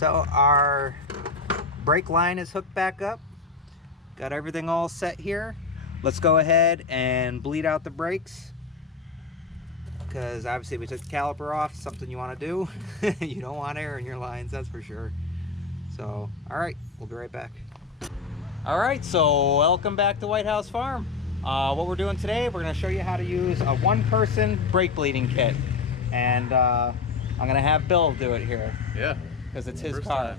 So our brake line is hooked back up. Got everything all set here. Let's go ahead and bleed out the brakes, because obviously we took the caliper off. Something you want to do. You don't want air in your lines, that's for sure. So, all right, we'll be right back. All right, so welcome back to White House Farm. What we're doing today, we're going to show you how to use a one-person brake bleeding kit, and I'm going to have Bill do it here. Yeah, because it's his car.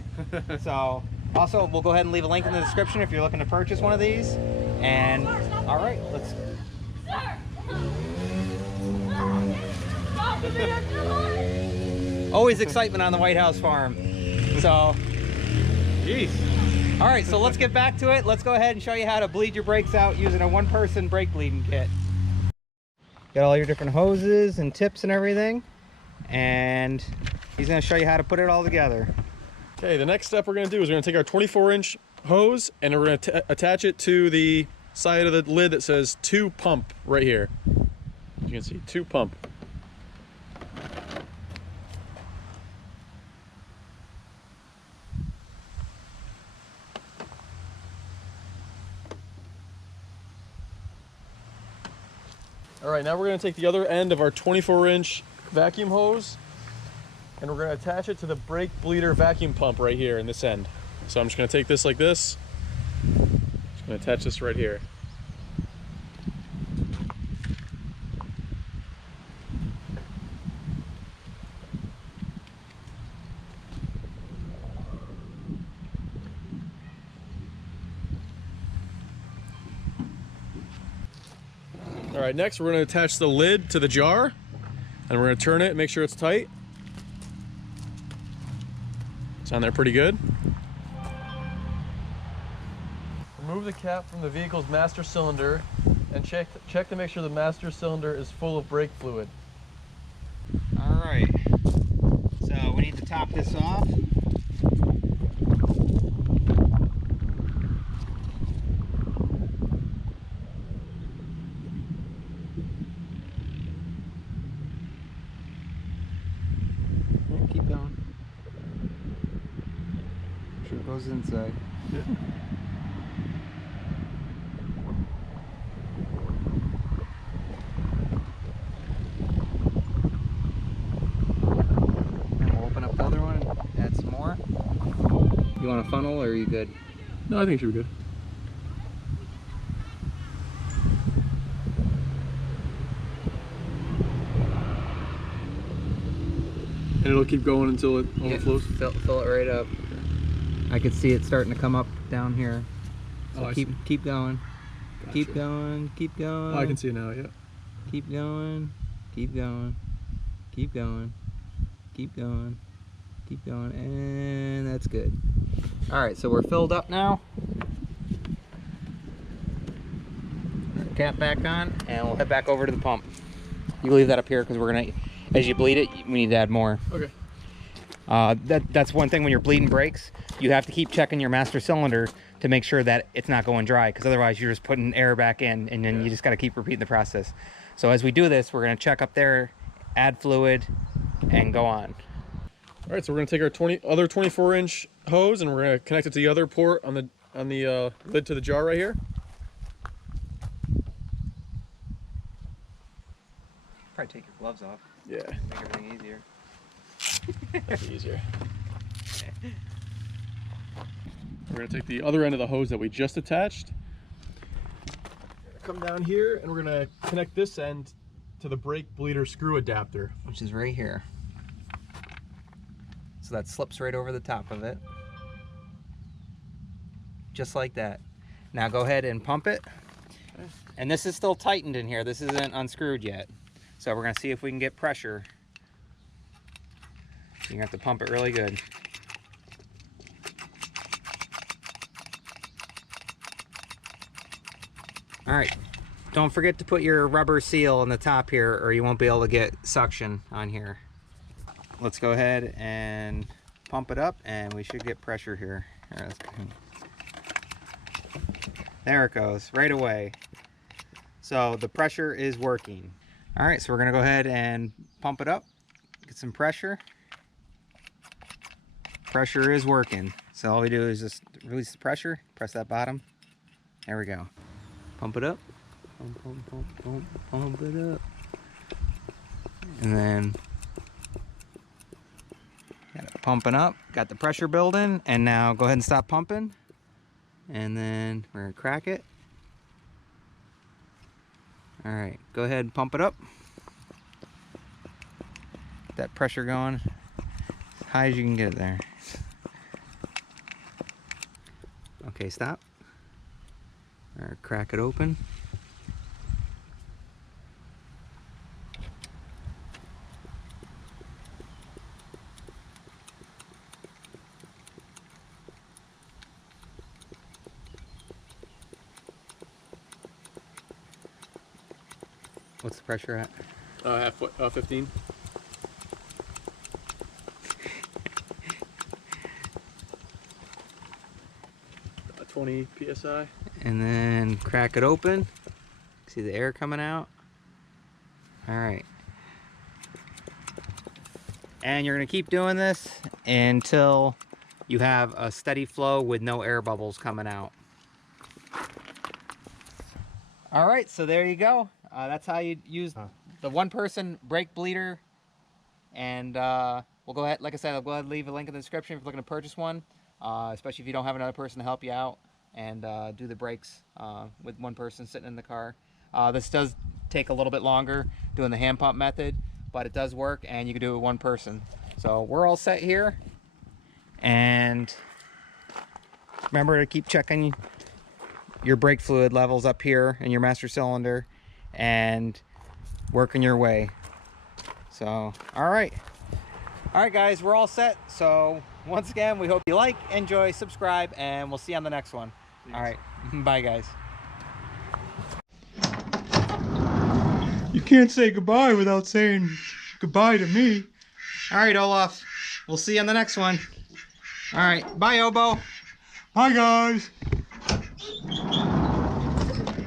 So, also, we'll go ahead and leave a link in the description if you're looking to purchase one of these. And all right, let's. Always excitement on the White House Farm. So, jeez. All right, so let's get back to it. Let's go ahead and show you how to bleed your brakes out using a one-person brake bleeding kit. Got all your different hoses and tips and everything, and he's going to show you how to put it all together. Okay, the next step we're going to do is we're going to take our 24-inch hose and we're going to attach it to the side of the lid that says 2 pump right here. As you can see, 2 pump. All right, now we're going to take the other end of our 24-inch vacuum hose and we're going to attach it to the brake bleeder vacuum pump right here in this end. So I'm just going to take this like this. Just going to attach this right here. All right, next we're going to attach the lid to the jar and we're going to turn it and make sure it's tight. It's on there pretty good. Remove the cap from the vehicle's master cylinder and check to make sure the master cylinder is full of brake fluid. All right, so we need to top this off. Keep going. Sure it goes inside. Yeah. And we'll open up the other one and add some more. You want a funnel or are you good? No, I think it should be good. And it'll keep going until it overflows? Yeah, fill it right up. I could see it starting to come up down here. So keep going. Gotcha. Keep going, keep going. Oh, I can see it now, yeah. Keep going, keep going, keep going, keep going, keep going, and that's good. All right, so we're filled up now. Cap back on, and we'll head back over to the pump. You leave that up here because we're gonna, as you bleed it, we need to add more. Okay. That's one thing when you're bleeding brakes, you have to keep checking your master cylinder to make sure that it's not going dry, because otherwise you're just putting air back in and then you just got to keep repeating the process. So as we do this, we're going to check up there, add fluid, and go on. All right, so we're going to take our other 24-inch hose and we're going to connect it to the other port on the lid to the jar right here. Probably take your gloves off. Yeah. Make everything easier. That's easier. We're going to take the other end of the hose that we just attached. Come down here and we're going to connect this end to the brake bleeder screw adapter. Which is right here. So that slips right over the top of it. Just like that. Now go ahead and pump it. Okay. And this is still tightened in here. This isn't unscrewed yet. So we're going to see if we can get pressure. You're going to have to pump it really good. All right, don't forget to put your rubber seal on the top here or you won't be able to get suction on here. Let's go ahead and pump it up and we should get pressure here. All right, there it goes, right away. So the pressure is working. All right, so we're gonna go ahead and pump it up, get some pressure. pressure is working. So all we do is just release the pressure, press that bottom. There we go. Pump it up. Pump, pump, pump, pump, pump it up. And then got it pumping up, got the pressure building, and now go ahead and stop pumping. And then we're gonna crack it. All right, go ahead and pump it up. Get that pressure going as high as you can get it there. Okay, stop. Or crack it open. What's the pressure at? 15. 20 psi. And then crack it open. See the air coming out. All right. And you're gonna keep doing this until you have a steady flow with no air bubbles coming out. All right, so there you go. That's how you use the one-person brake bleeder. And we'll go ahead, like I said, I'll go ahead and leave a link in the description if you're looking to purchase one, especially if you don't have another person to help you out and do the brakes with one person sitting in the car. This does take a little bit longer doing the hand pump method, but it does work and you can do it with one person. So we're all set here. And remember to keep checking your brake fluid levels up here in your master cylinder and working your way. So, all right guys, we're all set. So once again, we hope you like, enjoy, subscribe, and we'll see you on the next one. Yes. All right, bye guys. You can't say goodbye without saying goodbye to me. All right, Olaf, we'll see you on the next one. All right, bye, Obo. Bye guys.